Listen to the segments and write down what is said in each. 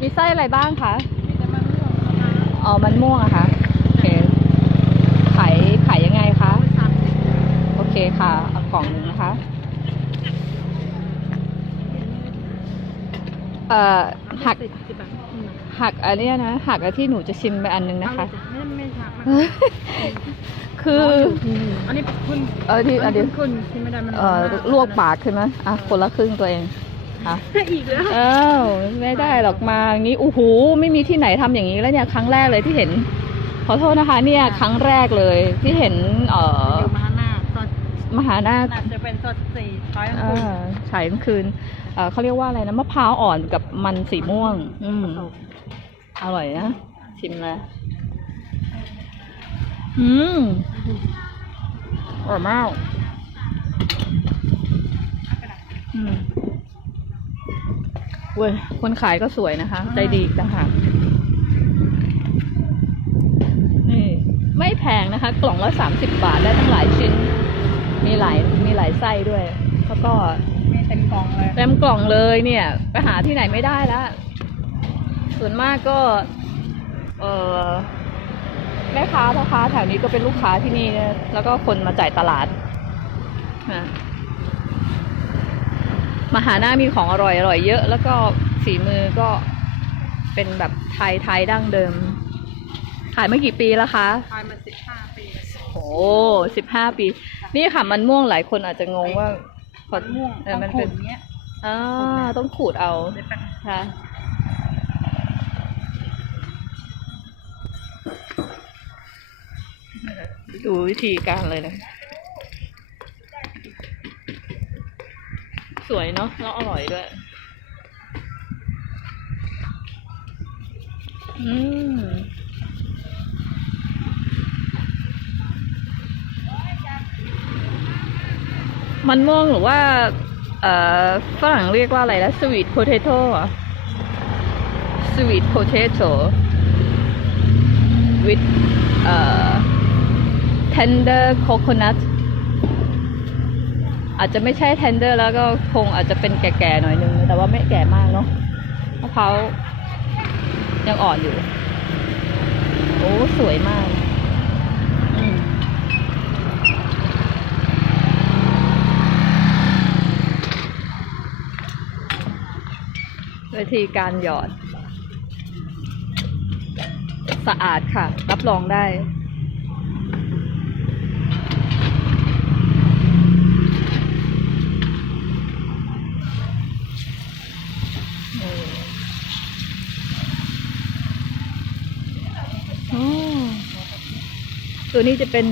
มีไส้อะไรบ้างคะ มีแต่มันม่วงมะนาวอ๋อ มันม่วงอะคะโอเค ขาย ขายยังไงคะ สามสิบโอเคค่ะ เอากล่องหนึ่งนะคะ เอ่อ หัก สิบสิบบาทอืมหักอันเนี้ยนะ หักอันที่หนูจะชิมไปอันหนึงนะคะไม่ไม่หักนะคือ อันนี้คุณเออที่อันเดียวคุณที่ไม่ได้มันเอ่อ ลวกปากใช่ไหมอะ คนละครึ่งตัวเอง ค่ะ อีกแล้ว อ้าวไม่ได้หรอกมาอย่างนี้โอ้โหไม่มีที่ไหนทำอย่างนี้แล้วเนี่ยครั้งแรกเลยที่เห็น ขอโทษนะคะ เนี่ยครั้งแรกเลยที่เห็นเอ่ออยู่มาหน้าซอยมหานาคน่าจะเป็นซอยสี่ซอยเอคุณอฉายกลางคืนเอ่อเขาเรียกว่าอะไรนะมะพร้าวอ่อนกับมันสีม่วง อืม อร่อยนะ ชิมเลยอืมอร่อยมากอืม เว้ยคนขายก็สวยนะคะ ใจดีอีกต่างหากนี่ไม่แพงนะคะ กล่องละสามสิบบาทได้ตั้งหลายชิ้น มีหลายมีหลายไส้ด้วย แล้วก็มีเต็มกล่องเลยเต็มกล่องเลยเนี่ย ไปหาที่ไหนไม่ได้แล้วส่วนมากก็ เออแม่ค้าพ่อค้าแถวนี้ก็เป็นลูกค้าที่นี่นะแล้วก็คนมาจ่ายตลาดนะ มหาหน้ามีของอร่อยอร่อยเยอะ แล้วก็ฝีมือก็เป็นแบบไทยไทยดั้งเดิม ขายมากี่ปีแล้วคะขายมาสิบห้าปีโอ้สิบห้าปี นี่ค่ะมันม่วงหลายคนอาจจะงงว่ามันม่วงเออมันขูเป็นดเนี้ยอ่าต้องขูดเอาเดี๋ยวแป๊บค่ะดูวิธีการเลยนะ สวยเนาะแล้วอร่อยด้วย อืมมันม่วงหรือว่า เอ่อฝรั่งเรียกว่าอะไรนะ sweet potato อะ sweet potato with เอ่อ tender coconut อาจจะไม่ใช่ tender แล้วก็คงอาจจะเป็นแก่ๆหน่อยนึง แต่ว่าไม่แก่มากเนาะมะพร้าวยังอ่อนอยู่ โอ้สวยมากวิธีการหยอด สะอาดค่ะ รับรองได้ โอ้ ตัวนี้จะเป็น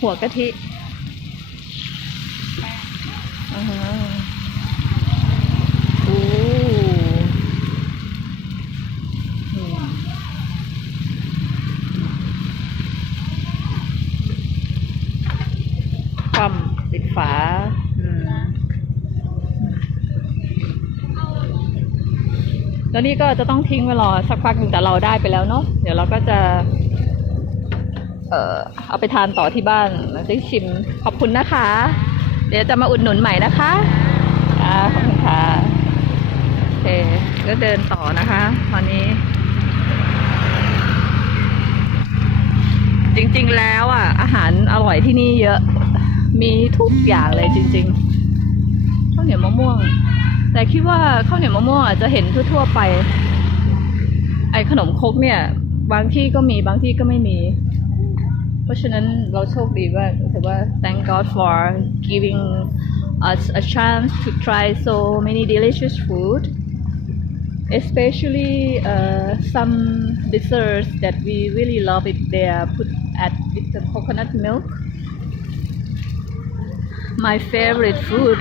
หัวกะทิฮะโอ้อืมความปิดฝาแล้วนี่ก็จะต้องทิ้งไว้รอสักพักหนึ่งแต่เราได้ไปแล้วเนาะเดี๋ยวเราก็จะ เออเอาไปทานต่อที่บ้านแล้วได้ชิมขอบคุณนะคะ เดี๋ยวจะมาอุดหนุนใหม่นะคะอ่าขอบคุณค่ะโอเคก็เดินต่อนะคะ ตอนนี้ จริงๆแล้วอะ อาหารอร่อยที่นี่เยอะ มีทุกอย่างเลยจริงๆข้าวเหนียวมะม่วง แต่คิดว่าข้าวเหนียวมะม่วงอาจจะเห็นทั่วๆไป ไอ้ขนมครกเนี่ย บางที่ก็มีบางที่ก็ไม่มี เพราะฉะนั้นเราโชคดีว่าถือว่า thank God for giving us a chance to try so many delicious food especially uh, some desserts that we really love it they are put at with the coconut milk my favorite food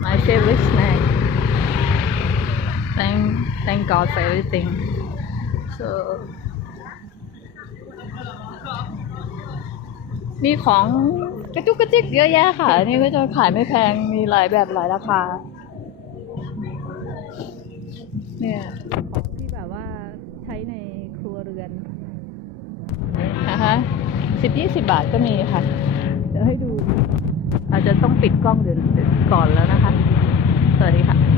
my favorite snack thank thank God for everything so มีของกระจุกกระจิกเยอะแยะค่ะ นี่ก็จะขายไม่แพง มีหลายแบบหลายราคา เนี่ยของที่แบบว่าใช้ในครัวเรือนนะคะสิบยี่สิบาทก็มีค่ะ เดี๋ยวให้ดู อาจจะต้องปิดกล้องเดี๋ยวก่อนแล้วนะคะ